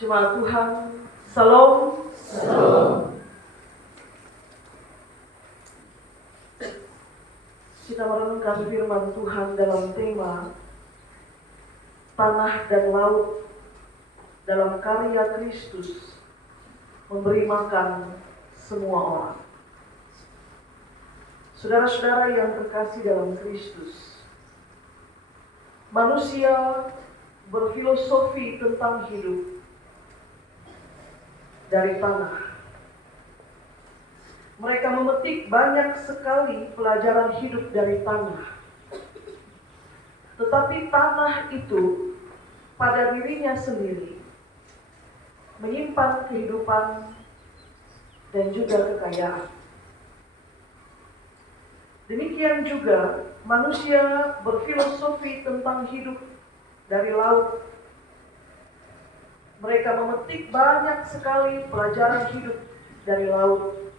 Jemaat Tuhan, Salam. Salam. Kita merenungkan firman Tuhan dalam tema Tanah dan Laut dalam karya Kristus memberi makan semua orang. Saudara-saudara yang terkasih dalam Kristus, manusia berfilosofi tentang hidup dari tanah. Mereka memetik banyak sekali pelajaran hidup dari tanah. Tetapi tanah itu pada dirinya sendiri menyimpan kehidupan dan juga kekayaan. Demikian juga manusia berfilosofi tentang hidup dari laut. Mereka memetik banyak sekali pelajaran hidup dari laut.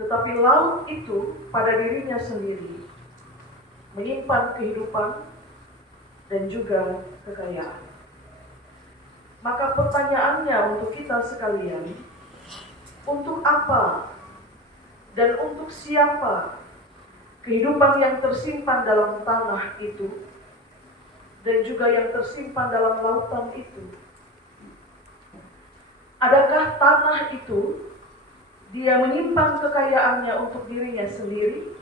Tetapi laut itu pada dirinya sendiri menyimpan kehidupan dan juga kekayaan. Maka pertanyaannya untuk kita sekalian, untuk apa dan untuk siapa kehidupan yang tersimpan dalam tanah itu dan juga yang tersimpan dalam lautan itu? Adakah tanah itu dia menyimpan kekayaannya untuk dirinya sendiri,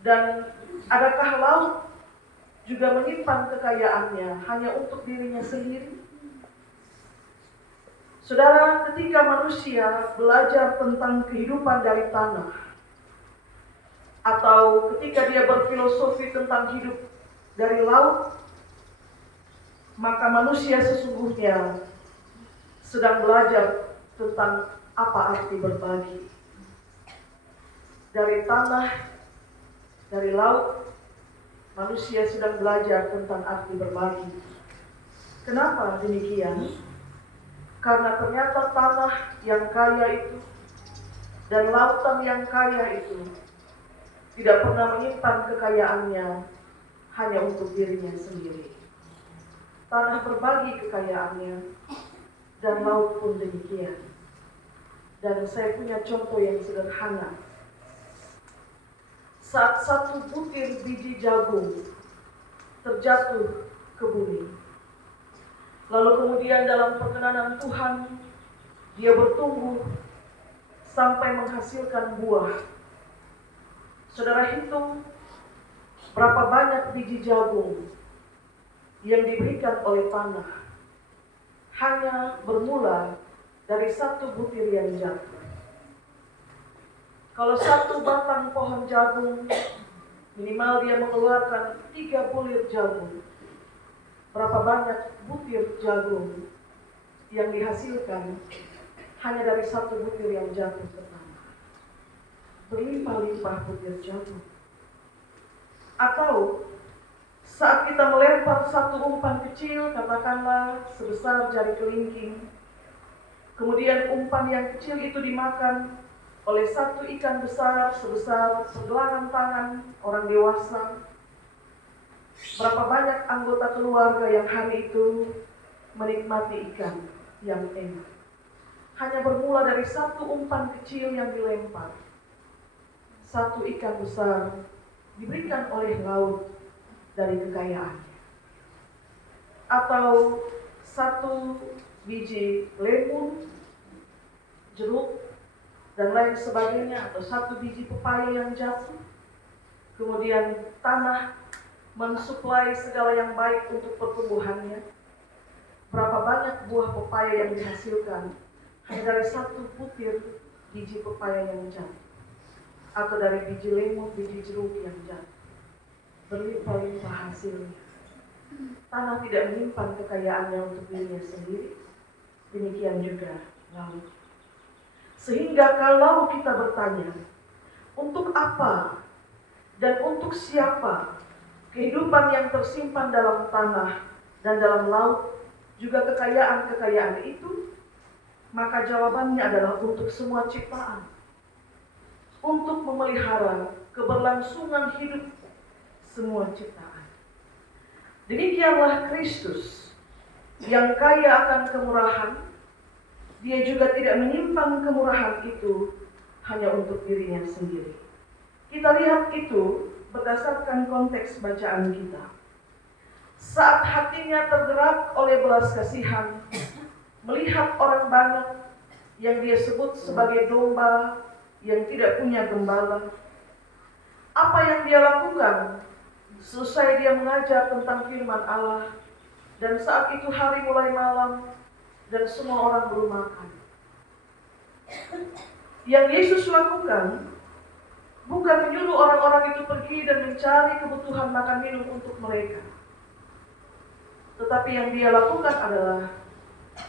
dan adakah laut juga menyimpan kekayaannya hanya untuk dirinya sendiri? Saudara, ketika manusia belajar tentang kehidupan dari tanah, atau ketika dia berfilosofi tentang hidup dari laut, maka manusia sesungguhnya sedang belajar tentang apa arti berbagi. Dari tanah, dari laut, manusia sedang belajar tentang arti berbagi. Kenapa demikian? Karena ternyata tanah yang kaya itu dan lautan yang kaya itu tidak pernah menyimpan kekayaannya hanya untuk dirinya sendiri. Tanah berbagi kekayaannya, dan laut pun demikian. Dan saya punya contoh yang sederhana. Saat satu butir biji jagung terjatuh ke bumi, lalu kemudian dalam perkenanan Tuhan dia bertumbuh sampai menghasilkan buah. Saudara hitung berapa banyak biji jagung yang diberikan oleh tanah hanya bermula dari satu butir yang jatuh. Kalau satu batang pohon jagung minimal dia mengeluarkan 3 bulir jagung, berapa banyak butir jagung yang dihasilkan hanya dari satu butir yang jatuh ke tanah? Berlimpah-limpah butir jagung. Atau saat kita melempar satu umpan kecil, katakanlah sebesar jari kelingking, kemudian umpan yang kecil itu dimakan oleh satu ikan besar sebesar pergelangan tangan orang dewasa, berapa banyak anggota keluarga yang hari itu menikmati ikan yang enak? Hanya bermula dari satu umpan kecil yang dilempar. Satu ikan besar diberikan oleh laut dari kekayaannya. Atau satu biji lemun, jeruk, dan lain sebagainya, atau satu biji pepaya yang jatuh, kemudian tanah mensuplai segala yang baik untuk pertumbuhannya. Berapa banyak buah pepaya yang dihasilkan hanya dari satu butir biji pepaya yang jatuh, atau dari biji lemun, biji jeruk yang jatuh. Berlimpah-limpah hasilnya. Tanah tidak menyimpan kekayaannya untuk dirinya sendiri, demikian juga laut. Sehingga kalau kita bertanya, untuk apa dan untuk siapa kehidupan yang tersimpan dalam tanah dan dalam laut, juga kekayaan-kekayaan itu, maka jawabannya adalah untuk semua ciptaan, untuk memelihara keberlangsungan hidup semua ciptaan. Demikianlah Kristus yang kaya akan kemurahan, dia juga tidak menyimpan kemurahan itu hanya untuk dirinya sendiri. Kita lihat itu berdasarkan konteks bacaan kita. Saat hatinya tergerak oleh belas kasihan, melihat orang banyak yang dia sebut sebagai domba yang tidak punya gembala, apa yang dia lakukan? Selesai dia mengajar tentang firman Allah, dan saat itu hari mulai malam, dan semua orang belum makan. Yang Yesus lakukan bukan menyuruh orang-orang itu pergi dan mencari kebutuhan makan minum untuk mereka. Tetapi yang dia lakukan adalah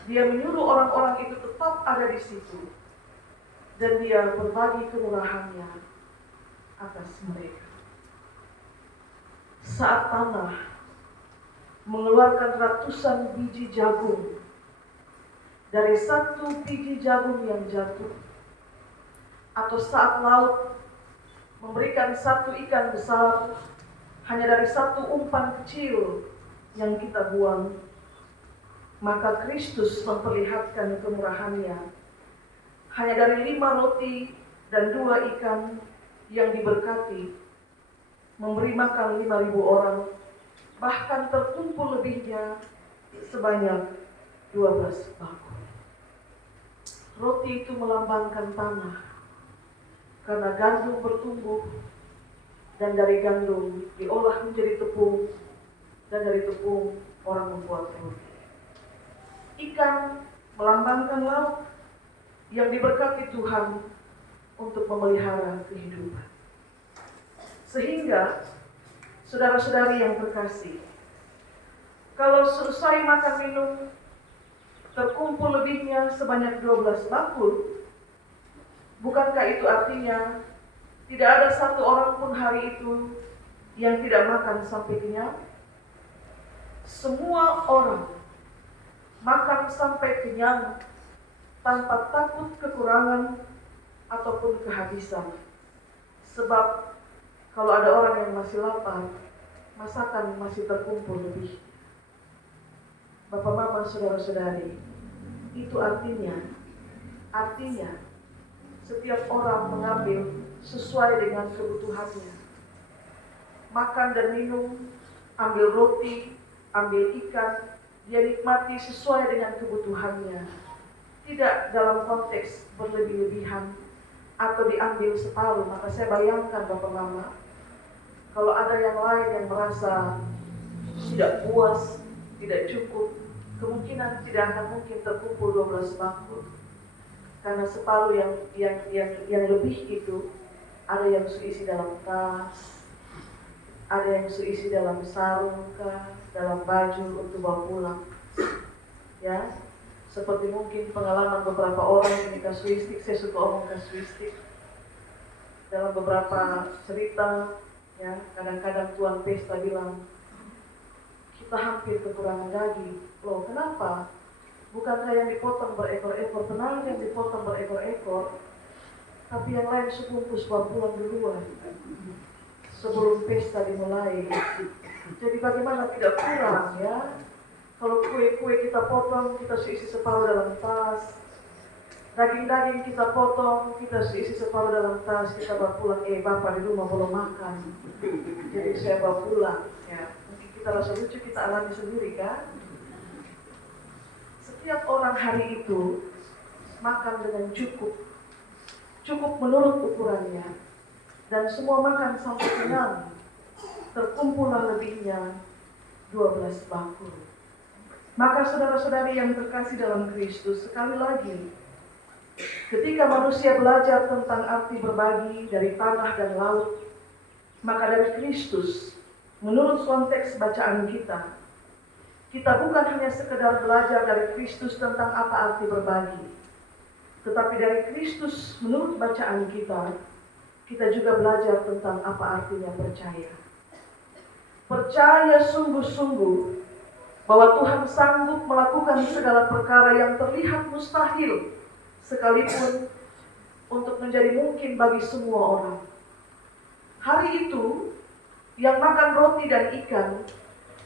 dia menyuruh orang-orang itu tetap ada di situ, dan dia berbagi kemurahannya atas mereka. Saat tanah mengeluarkan ratusan biji jagung dari satu biji jagung yang jatuh, atau saat laut memberikan satu ikan besar hanya dari satu umpan kecil yang kita buang, maka Kristus memperlihatkan kemurahannya hanya dari 5 roti dan 2 ikan yang diberkati, memberi makan 5.000 orang, bahkan terkumpul lebihnya sebanyak 12 bakul. Roti itu melambangkan tanah, karena gandum bertumbuh, dan dari gandum diolah menjadi tepung, dan dari tepung orang membuat roti. Ikan melambangkan laut yang diberkati Tuhan untuk memelihara kehidupan. Sehingga, saudara-saudari yang terkasih, kalau selesai makan minum, terkumpul lebihnya sebanyak 12 bakul, bukankah itu artinya tidak ada satu orang pun hari itu yang tidak makan sampai kenyang? Semua orang makan sampai kenyang tanpa takut kekurangan ataupun kehabisan. Sebab kalau ada orang yang masih lapar, masakan masih terkumpul lebih. Bapak, mama, saudara-saudari, itu artinya setiap orang mengambil sesuai dengan kebutuhannya. Makan dan minum, ambil roti, ambil ikan, dia nikmati sesuai dengan kebutuhannya. Tidak dalam konteks berlebih-lebihan atau diambil separuh. Maka saya bayangkan Bapak Mama, kalau ada yang lain yang merasa tidak puas, tidak cukup, kemungkinan tidak akan mungkin terkumpul 12 bakul. Karena separuh yang lebih itu ada yang seisi dalam tas, ada yang seisi dalam sarung, dalam baju untuk bawa pulang. Ya, seperti mungkin pengalaman beberapa orang yang kasuistik, saya suka omong kasuistik. Dalam beberapa cerita, ya, kadang-kadang tuan pesta bilang, kita hampir kekurangan daging. Loh, kenapa? Bukankah yang dipotong berekor-ekor, benar yang dipotong berekor-ekor, tapi yang lain sebungkus bawa pulang duluan sebelum pesta dimulai. Jadi bagaimana tidak kurang, ya? Kalau kue-kue kita potong, kita isi separuh dalam tas. Daging-daging kita potong, kita isi separuh dalam tas, kita bawa pulang. Bapak di rumah belum makan, jadi saya bawa pulang. Ya, mungkin kita rasa lucu, kita alami sendiri kan? Setiap orang hari itu makan dengan cukup menurut ukurannya, dan semua makan sampai kenyang. Terkumpullah lebihnya 12 bakul. Maka saudara-saudari yang terkasih dalam Kristus, sekali lagi, ketika manusia belajar tentang arti berbagi dari tanah dan laut, maka dari Kristus, menurut konteks bacaan kita bukan hanya sekedar belajar dari Kristus tentang apa arti berbagi, tetapi dari Kristus menurut bacaan kita juga belajar tentang apa artinya percaya. Percaya sungguh-sungguh bahwa Tuhan sanggup melakukan segala perkara yang terlihat mustahil, sekalipun untuk menjadi mungkin bagi semua orang. Hari itu, yang makan roti dan ikan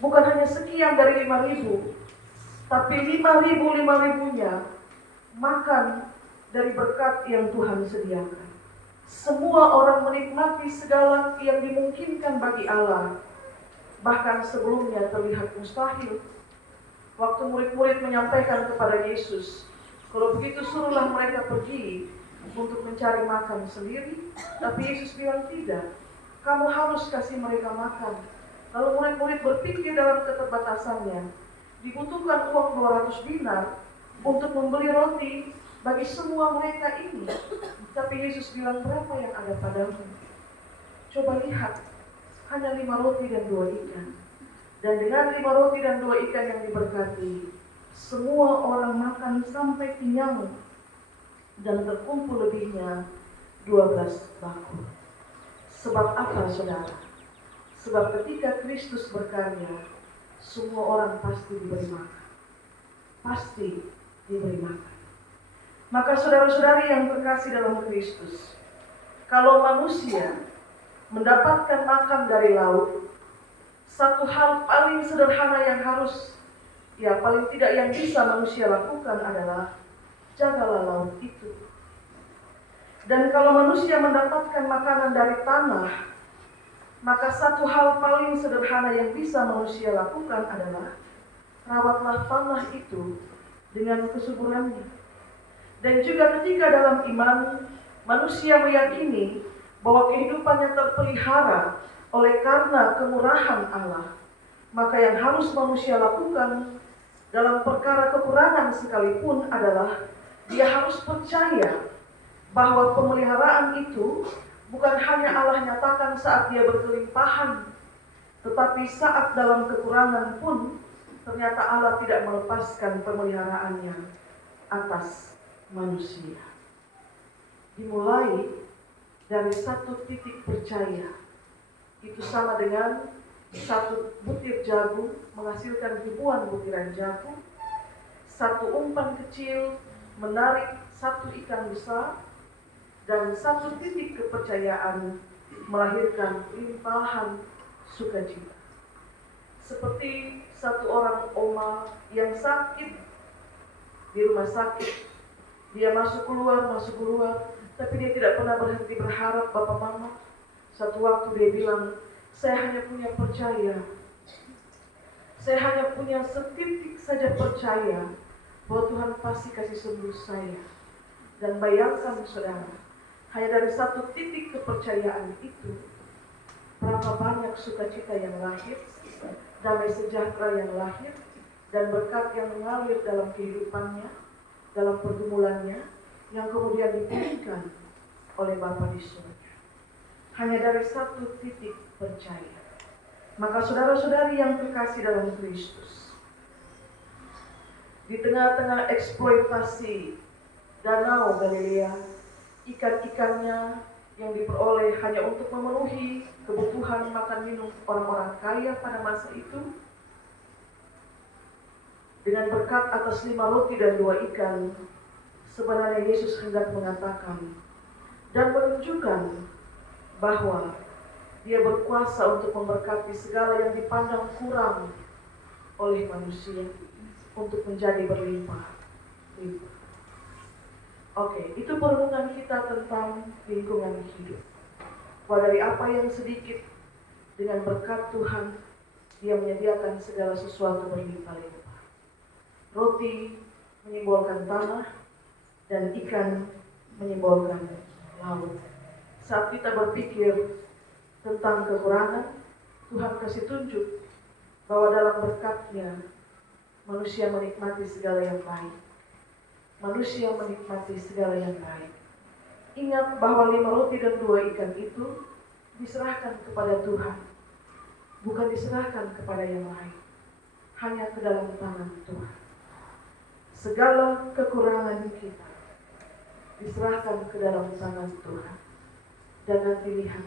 bukan hanya sekian dari 5.000, Tapi 5.000-5.000-nya makan dari berkat yang Tuhan sediakan. Semua orang menikmati segala yang dimungkinkan bagi Allah. Bahkan sebelumnya terlihat mustahil. Waktu murid-murid menyampaikan kepada Yesus, kalau begitu suruhlah mereka pergi untuk mencari makan sendiri. Tapi Yesus bilang tidak, kamu harus kasih mereka makan. Lalu murid-murid berpikir dalam keterbatasannya, dibutuhkan uang 200 dinar untuk membeli roti bagi semua mereka ini. Tapi Yesus bilang, berapa yang ada padamu? Coba lihat, hanya 5 roti dan 2 ikan. Dan dengan 5 roti dan 2 ikan yang diberkati, semua orang makan sampai kenyang. Dan terkumpul lebihnya 12 bakul. Sebab apa, saudara? Sebab ketika Kristus berkarya, semua orang pasti diberi makan. Pasti diberi makan. Maka saudara-saudari yang terkasih dalam Kristus, kalau manusia mendapatkan makan dari laut, satu hal paling sederhana yang harus, paling tidak yang bisa manusia lakukan adalah jagalah laut itu. Dan kalau manusia mendapatkan makanan dari tanah, maka satu hal paling sederhana yang bisa manusia lakukan adalah rawatlah tanah itu dengan kesuburannya. Dan juga ketika dalam iman, manusia meyakini bahwa kehidupannya terpelihara oleh karena kemurahan Allah, maka yang harus manusia lakukan dalam perkara kekurangan sekalipun adalah dia harus percaya bahwa pemeliharaan itu bukan hanya Allah nyatakan saat dia berkelimpahan, tetapi saat dalam kekurangan pun ternyata Allah tidak melepaskan pemeliharaannya atas manusia. Dimulai dari satu titik percaya, itu sama dengan satu butir jagung menghasilkan ribuan butiran jagung, satu umpan kecil menarik satu ikan besar, dan satu titik kepercayaan melahirkan limpahan sukacita. Seperti satu orang oma yang sakit di rumah sakit, dia masuk keluar, tapi dia tidak pernah berhenti berharap. Bapak mama, satu waktu dia bilang, saya hanya punya percaya, saya hanya punya setitik saja percaya bahwa Tuhan pasti kasih sembuh saya. Dan bayangkan saudara, hanya dari satu titik kepercayaan itu, berapa banyak sukacita yang lahir, damai sejahtera yang lahir, dan berkat yang mengalir dalam kehidupannya, dalam pergumulannya, yang kemudian dipulihkan oleh Bapa di surga. Hanya dari satu titik percaya. Maka saudara-saudari yang terkasih dalam Kristus, di tengah-tengah eksploitasi danau Galilea, ikan-ikannya yang diperoleh hanya untuk memenuhi kebutuhan makan minum orang-orang kaya pada masa itu, dengan berkat atas 5 roti dan 2 ikan, sebenarnya Yesus hendak mengatakan dan menunjukkan bahwa Dia berkuasa untuk memberkati segala yang dipandang kurang oleh manusia untuk menjadi berlimpah. Oke, itu perenungan kita tentang lingkungan hidup. Bahwa dari apa yang sedikit, dengan berkat Tuhan, Dia menyediakan segala sesuatu berlimpah-limpah. Roti menyimbolkan tanah, dan ikan menyimbolkan laut. Saat kita berpikir tentang kekurangan, Tuhan kasih tunjuk bahwa dalam berkat-Nya manusia menikmati segala yang baik. Manusia menikmati segala yang baik. Ingat bahwa 5 roti dan 2 ikan itu diserahkan kepada Tuhan, bukan diserahkan kepada yang lain, hanya ke dalam tangan Tuhan. Segala kekurangan kita diserahkan ke dalam tangan Tuhan. Dan nanti lihat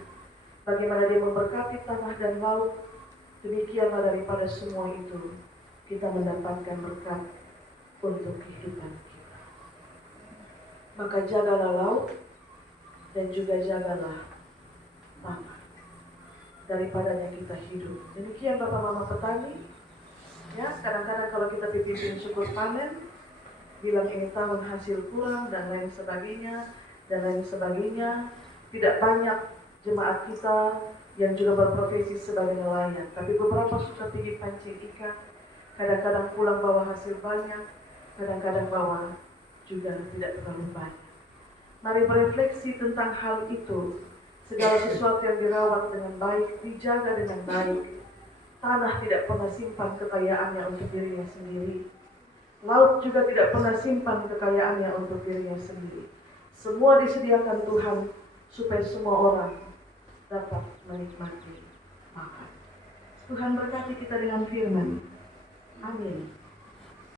bagaimana Dia memberkati tanah dan laut. Demikianlah daripada semua itu kita mendapatkan berkat untuk kehidupan kita. Maka jagalah laut dan juga jagalah tanah. Daripadanya kita hidup. Demikian Bapak Mama petani Ya, kadang-kadang kalau kita pipitin syukur panen, bilang ini tahun hasil kurang dan lain sebagainya. Tidak banyak jemaat kita yang juga berprofesi sebagai nelayan, tapi beberapa suka pergi pancing ikan, kadang-kadang pulang bawa hasil banyak, kadang-kadang bawa juga tidak terlalu banyak. Mari berefleksi tentang hal itu. Segala sesuatu yang dirawat dengan baik, dijaga dengan baik. Tanah tidak pernah simpan kekayaannya untuk dirinya sendiri. Laut juga tidak pernah simpan kekayaannya untuk dirinya sendiri. Semua disediakan Tuhan supaya semua orang dapat menikmati makan. Tuhan berkati kita dengan firman. Amin.